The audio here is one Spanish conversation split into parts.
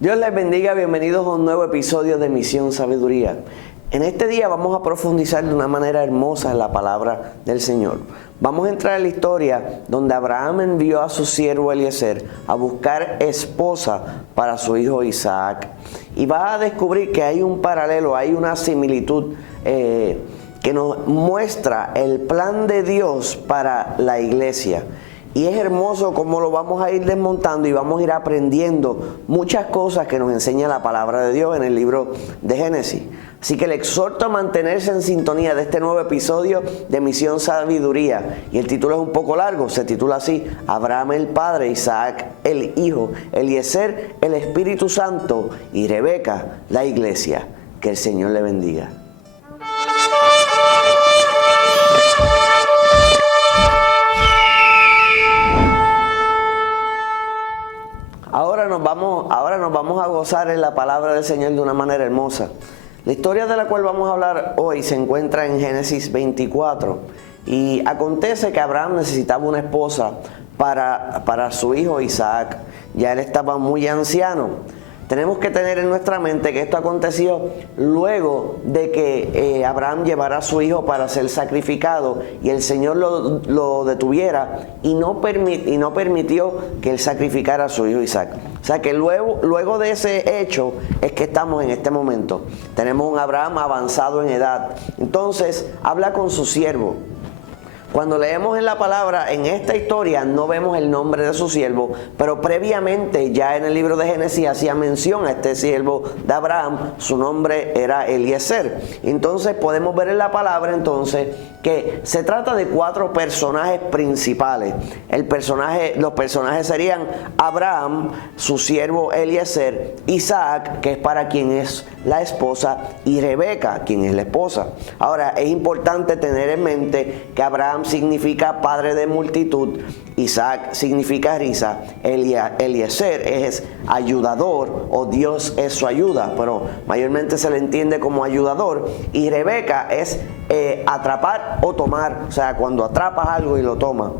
Dios les bendiga, bienvenidos a un nuevo episodio de Misión Sabiduría. En este día vamos a profundizar de una manera hermosa en la palabra del Señor. Vamos a entrar en la historia donde Abraham envió a su siervo Eliezer a buscar esposa para su hijo Isaac. Y va a descubrir que hay un paralelo, hay una similitud que nos muestra el plan de Dios para la iglesia. Y es hermoso cómo lo vamos a ir desmontando y vamos a ir aprendiendo muchas cosas que nos enseña la palabra de Dios en el libro de Génesis. Así que le exhorto a mantenerse en sintonía de este nuevo episodio de Misión Sabiduría. Y el título es un poco largo, se titula así: Abraham el Padre, Isaac el Hijo, Eliezer el Espíritu Santo y Rebeca la Iglesia. Que el Señor le bendiga. Ahora nos vamos a gozar en la palabra del Señor de una manera hermosa. La historia de la cual vamos a hablar hoy se encuentra en Génesis 24. Y acontece que Abraham necesitaba una esposa para su hijo Isaac. Ya él estaba muy anciano. Tenemos que tener en nuestra mente que esto aconteció luego de que Abraham llevara a su hijo para ser sacrificado y el Señor lo detuviera y no permitió que él sacrificara a su hijo Isaac. O sea que luego de ese hecho es que estamos en este momento. Tenemos un Abraham avanzado en edad. Entonces habla con su siervo. Cuando leemos en la palabra, en esta historia, no vemos el nombre de su siervo, pero previamente ya en el libro de Génesis hacía mención a este siervo de Abraham, su nombre era Eliezer. Entonces podemos ver en la palabra entonces que se trata de 4 personajes principales. Los personajes serían Abraham, su siervo Eliezer, Isaac, que es para quien es la esposa, y Rebeca, quien es la esposa. Ahora, es importante tener en mente que Abraham significa padre de multitud, Isaac significa risa, Eliezer es ayudador o Dios es su ayuda, pero mayormente se le entiende como ayudador, y Rebeca es atrapar o tomar, o sea, cuando atrapas algo y lo tomas.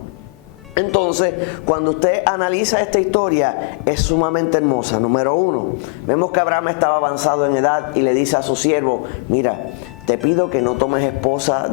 Entonces, cuando usted analiza esta historia, es sumamente hermosa. Número 1, vemos que Abraham estaba avanzado en edad y le dice a su siervo: mira, te pido que no tomes esposa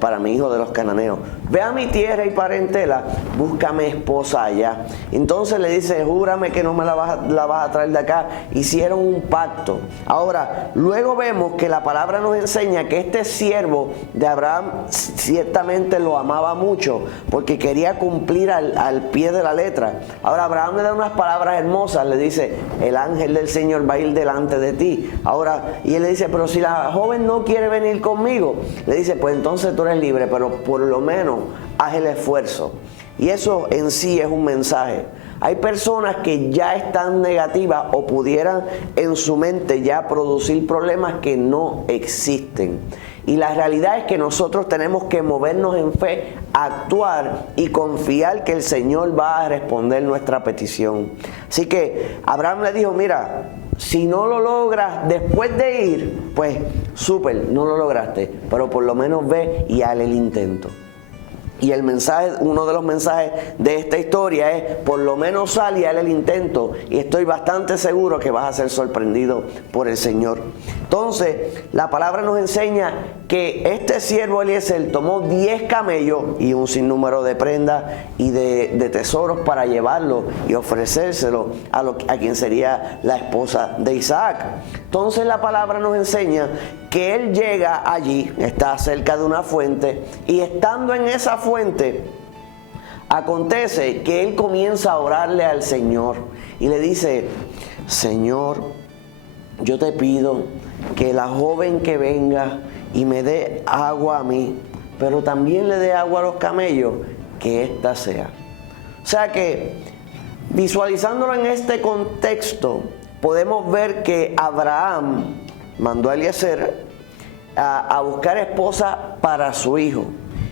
para mi hijo de los cananeos. Ve a mi tierra y parentela, búscame esposa allá. Entonces le dice: júrame que no me la vas a traer de acá. Hicieron un pacto. Ahora, luego vemos que la palabra nos enseña que este siervo de Abraham ciertamente lo amaba mucho, porque quería cumplir al pie de la letra. Ahora Abraham le da unas palabras hermosas, le dice: el ángel del Señor va a ir delante de ti. Ahora, y él le dice: pero si la joven no quiere venir conmigo, le dice: pues entonces tú eres libre, pero por lo menos haz el esfuerzo. Y eso en sí es un mensaje. Hay personas que ya están negativas o pudieran en su mente ya producir problemas que no existen. Y la realidad es que nosotros tenemos que movernos en fe, actuar y confiar que el Señor va a responder nuestra petición. Así que Abraham le dijo: mira, si no lo logras después de ir, pues súper, no lo lograste, pero por lo menos ve y haz el intento. Y el mensaje, uno de los mensajes de esta historia es: por lo menos sal y haz el intento, y estoy bastante seguro que vas a ser sorprendido por el Señor. Entonces, la palabra nos enseña que este siervo Eliezer tomó 10 camellos y un sinnúmero de prendas y de tesoros para llevarlo y ofrecérselo a quien sería la esposa de Isaac. Entonces la palabra nos enseña que él llega allí, está cerca de una fuente, y estando en esa fuente, acontece que él comienza a orarle al Señor y le dice: Señor, yo te pido que la joven que venga y me dé agua a mí, pero también le dé agua a los camellos, que ésta sea. O sea que, visualizándolo en este contexto, podemos ver que Abraham mandó a Eliezer a buscar esposa para su hijo.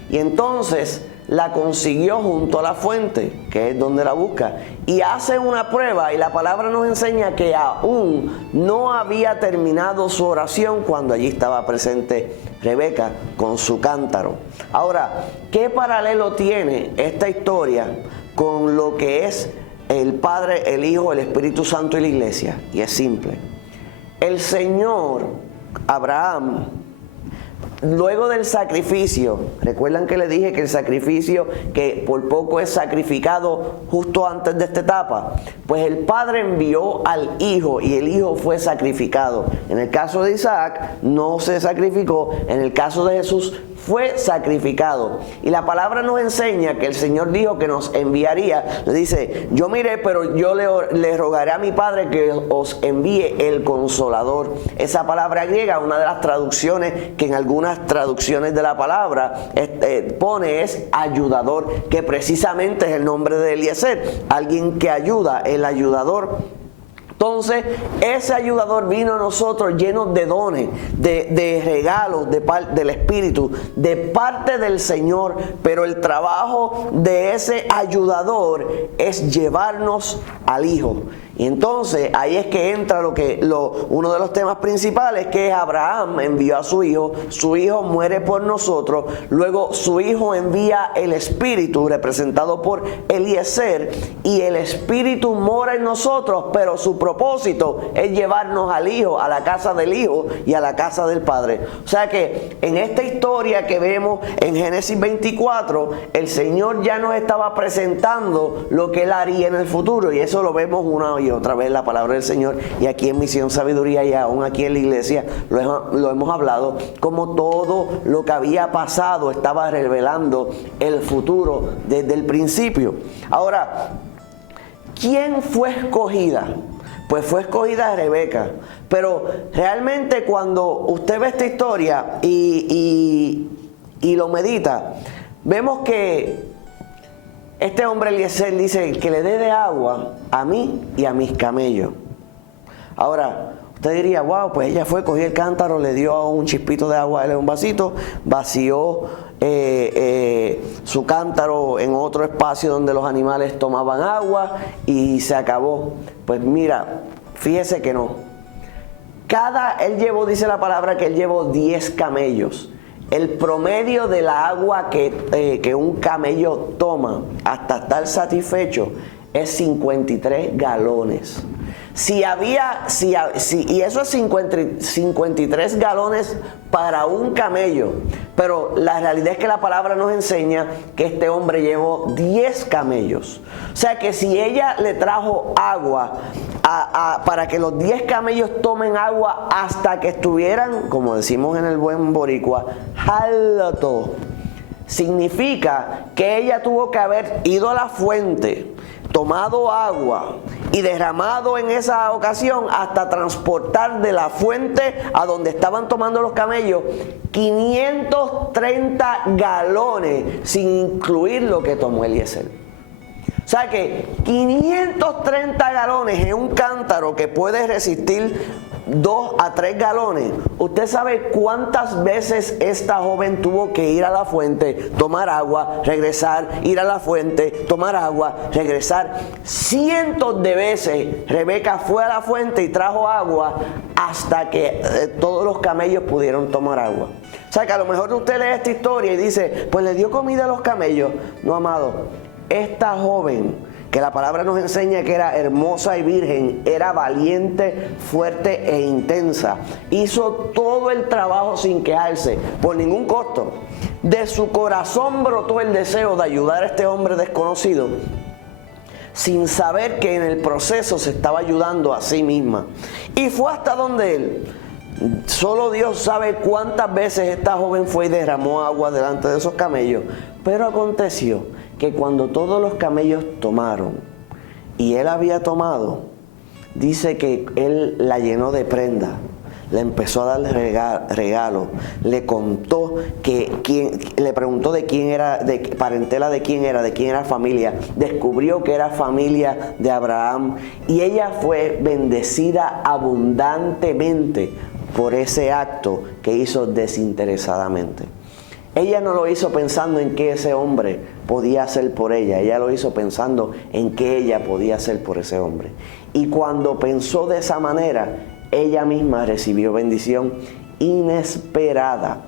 Y entonces la consiguió junto a la fuente, que es donde la busca. Y hace una prueba, y la palabra nos enseña que aún no había terminado su oración cuando allí estaba presente Rebeca con su cántaro. Ahora, ¿qué paralelo tiene esta historia con lo que es el Padre, el Hijo, el Espíritu Santo y la Iglesia. Y es simple. El Señor, Abraham, luego del sacrificio, recuerdan que le dije que el sacrificio que por poco es sacrificado justo antes de esta etapa, pues el Padre envió al Hijo y el Hijo fue sacrificado. En el caso de Isaac no se sacrificó, en el caso de Jesús fue sacrificado. Y la palabra nos enseña que el Señor dijo que nos enviaría. Le dice, yo miré, pero yo le rogaré a mi Padre que os envíe el Consolador. Esa palabra griega, una de las traducciones que en algunas traducciones de la palabra pone es ayudador, que precisamente es el nombre de Eliezer, alguien que ayuda, el ayudador. Entonces, ese ayudador vino a nosotros lleno de dones, de regalos del Espíritu, de parte del Señor. Pero el trabajo de ese ayudador es llevarnos al Hijo. Y entonces ahí es que entra uno de los temas principales, que es Abraham envió a su Hijo muere por nosotros, luego su Hijo envía el Espíritu representado por Eliezer, y el Espíritu mora en nosotros, pero su propósito es llevarnos al Hijo, a la casa del Hijo y a la casa del Padre. O sea que en esta historia que vemos en Génesis 24, el Señor ya nos estaba presentando lo que Él haría en el futuro, y eso lo vemos una y otra vez en la palabra del Señor, y aquí en Misión Sabiduría y aún aquí en la iglesia lo hemos hablado, como todo lo que había pasado estaba revelando el futuro desde el principio. Ahora, ¿quién fue escogida? Pues fue escogida Rebeca. Pero realmente cuando usted ve esta historia y lo medita, vemos que este hombre Eliezer dice que le dé de agua a mí y a mis camellos. Ahora, usted diría, wow, pues ella fue, cogió el cántaro, le dio un chispito de agua, un vasito, vació su cántaro en otro espacio donde los animales tomaban agua y se acabó. Pues mira, fíjese que no. Dice la palabra que él llevó 10 camellos. El promedio de la agua que un camello toma hasta estar satisfecho es 53 galones. Y eso es 53 galones para un camello. Pero la realidad es que la palabra nos enseña que este hombre llevó 10 camellos. O sea que si ella le trajo agua para que los 10 camellos tomen agua hasta que estuvieran, como decimos en el buen boricua, jalto, significa que ella tuvo que haber ido a la fuente, tomado agua y derramado en esa ocasión hasta transportar de la fuente a donde estaban tomando los camellos 530 galones, sin incluir lo que tomó Eliezer. O sea que 530 galones en un cántaro que puede resistir 2 a 3 galones. ¿Usted sabe cuántas veces esta joven tuvo que ir a la fuente, tomar agua, regresar, ir a la fuente, tomar agua, regresar? Cientos de veces Rebeca fue a la fuente y trajo agua hasta que todos los camellos pudieron tomar agua. O sea que a lo mejor usted lee esta historia y dice, pues le dio comida a los camellos. No, amado. Esta joven, que la palabra nos enseña que era hermosa y virgen, era valiente, fuerte e intensa. Hizo todo el trabajo sin quejarse, por ningún costo. De su corazón brotó el deseo de ayudar a este hombre desconocido, sin saber que en el proceso se estaba ayudando a sí misma. Y fue hasta donde él. Solo Dios sabe cuántas veces esta joven fue y derramó agua delante de esos camellos. Pero aconteció que cuando todos los camellos tomaron y él había tomado, dice que él la llenó de prenda, le empezó a darle regalo, le contó le preguntó de quién era, de parentela de quién era familia, descubrió que era familia de Abraham, y ella fue bendecida abundantemente por ese acto que hizo desinteresadamente. Ella no lo hizo pensando en qué ese hombre podía hacer por ella. Ella lo hizo pensando en qué ella podía hacer por ese hombre. Y cuando pensó de esa manera, ella misma recibió bendición inesperada.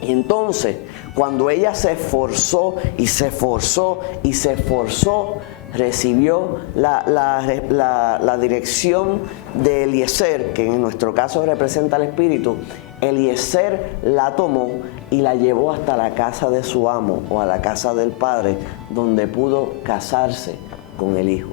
Y entonces, cuando ella se esforzó y se esforzó y se esforzó, recibió la dirección de Eliezer, que en nuestro caso representa al Espíritu. Eliezer la tomó y la llevó hasta la casa de su amo o a la casa del padre, donde pudo casarse con el hijo.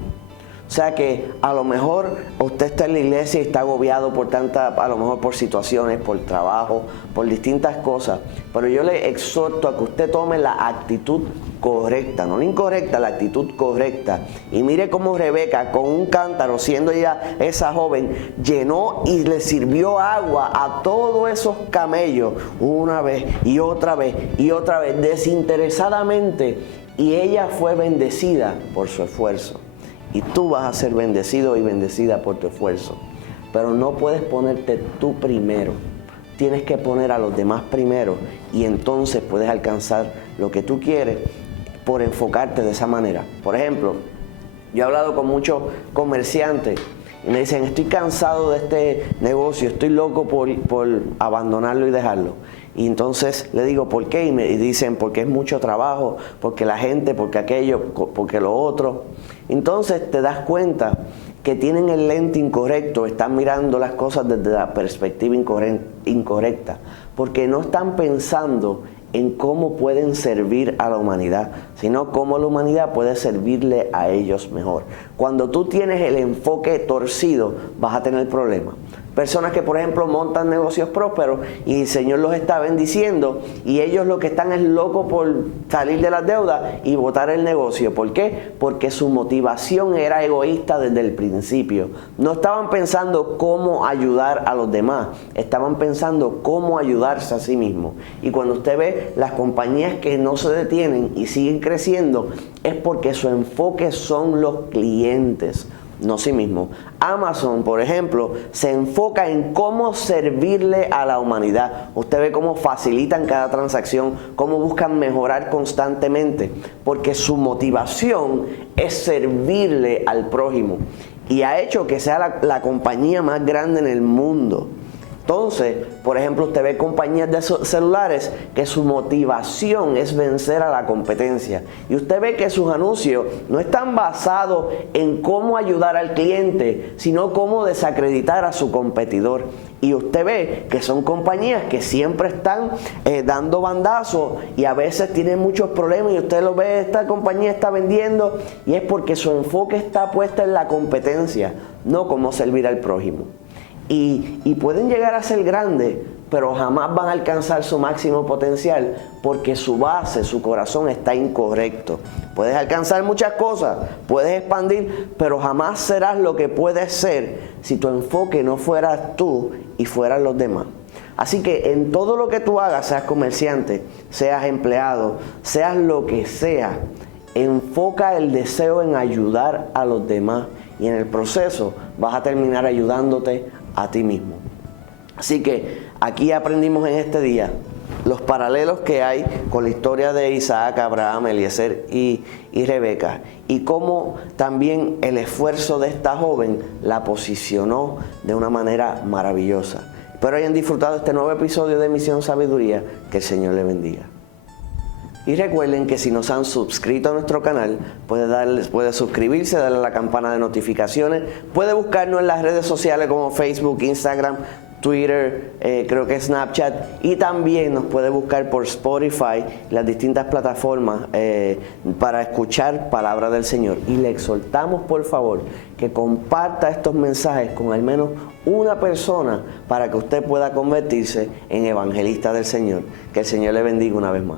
O sea que a lo mejor usted está en la iglesia y está agobiado a lo mejor por situaciones, por trabajo, por distintas cosas. Pero yo le exhorto a que usted tome la actitud correcta, no la incorrecta, la actitud correcta. Y mire cómo Rebeca, con un cántaro, siendo ella esa joven, llenó y le sirvió agua a todos esos camellos una vez y otra vez y otra vez, desinteresadamente. Y ella fue bendecida por su esfuerzo. Y tú vas a ser bendecido y bendecida por tu esfuerzo. Pero no puedes ponerte tú primero. Tienes que poner a los demás primero. Y entonces puedes alcanzar lo que tú quieres por enfocarte de esa manera. Por ejemplo, yo he hablado con muchos comerciantes y me dicen, estoy cansado de este negocio, estoy loco por abandonarlo y dejarlo. Y entonces le digo, ¿por qué? Y me dicen, porque es mucho trabajo, porque la gente, porque aquello, porque lo otro. Entonces te das cuenta que tienen el lente incorrecto, están mirando las cosas desde la perspectiva incorrecta, porque no están pensando en cómo pueden servir a la humanidad, sino cómo la humanidad puede servirle a ellos mejor. Cuando tú tienes el enfoque torcido, vas a tener problemas. Personas que, por ejemplo, montan negocios prósperos y el Señor los está bendiciendo y ellos lo que están es locos por salir de las deudas y botar el negocio. ¿Por qué? Porque su motivación era egoísta desde el principio. No estaban pensando cómo ayudar a los demás, estaban pensando cómo ayudarse a sí mismos. Y cuando usted ve las compañías que no se detienen y siguen creciendo, es porque su enfoque son los clientes, no sí mismo. Amazon, por ejemplo, se enfoca en cómo servirle a la humanidad. Usted ve cómo facilitan cada transacción, cómo buscan mejorar constantemente, porque su motivación es servirle al prójimo. Y ha hecho que sea la compañía más grande en el mundo. Entonces, por ejemplo, usted ve compañías de celulares que su motivación es vencer a la competencia. Y usted ve que sus anuncios no están basados en cómo ayudar al cliente, sino cómo desacreditar a su competidor. Y usted ve que son compañías que siempre están dando bandazos y a veces tienen muchos problemas y usted lo ve, esta compañía está vendiendo y es porque su enfoque está puesto en la competencia, no cómo servir al prójimo. Y pueden llegar a ser grandes, pero jamás van a alcanzar su máximo potencial porque su base, su corazón está incorrecto. Puedes alcanzar muchas cosas, puedes expandir, pero jamás serás lo que puedes ser si tu enfoque no fueras tú y fueran los demás. Así que en todo lo que tú hagas, seas comerciante, seas empleado, seas lo que sea, enfoca el deseo en ayudar a los demás y en el proceso vas a terminar ayudándote a ti mismo. Así que aquí aprendimos en este día los paralelos que hay con la historia de Isaac, Abraham, Eliezer y Rebeca, y cómo también el esfuerzo de esta joven la posicionó de una manera maravillosa. Espero hayan disfrutado este nuevo episodio de Misión Sabiduría. Que el Señor le bendiga. Y recuerden que si no se han suscrito a nuestro canal, puede suscribirse, darle a la campana de notificaciones, puede buscarnos en las redes sociales como Facebook, Instagram, Twitter, creo que Snapchat, y también nos puede buscar por Spotify, las distintas plataformas para escuchar palabra del Señor. Y le exhortamos, por favor, que comparta estos mensajes con al menos una persona para que usted pueda convertirse en evangelista del Señor. Que el Señor le bendiga una vez más.